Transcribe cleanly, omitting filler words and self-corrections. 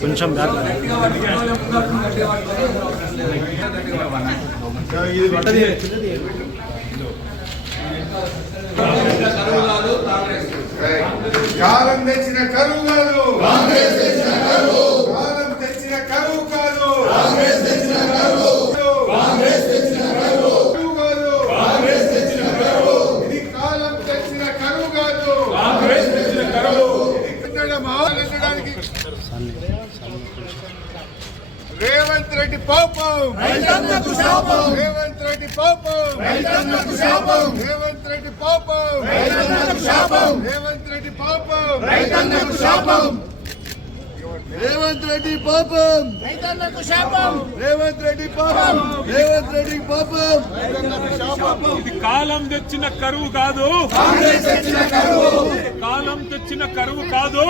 కొంచెం కాలం తెచ్చిన కరువు కాదు, కాంగ్రెస్ తెచ్చిన కరువు. కాలం తెచ్చిన కరువు కాదు, కాంగ్రెస్ తెచ్చిన కరువు. కాంగ్రెస్ తెచ్చిన కరువు కాదు, కాంగ్రెస్ తెచ్చిన కరువు. ఇది కాలం తెచ్చిన కరువు కాదు, కాంగ్రెస్ తెచ్చిన కరువు. మావడానికి రేవంత్ రెడ్డి పాపం, రైతన్నకు శాపం. రేవంత్ రెడ్డి పాపం, రైతన్నకు శాపం. రేవంత్ రెడ్డి పాపం, రైతన్నకు శాపం. రేవంత్ రెడ్డి పాపం, రైతన్నకు శాపం. రేవంత్ రెడ్డి పాపం, రైతన్నకు శాపం. రేవంత్ రెడ్డి పాపం, రేవంత్ రెడ్డి పాపం, రైతన్నకు శాపం. ఇది కాలం తెచ్చిన కరువు కాదు, కాంగ్రెస్ తెచ్చిన కరువు. కాలం తెచ్చిన కరువు కాదు.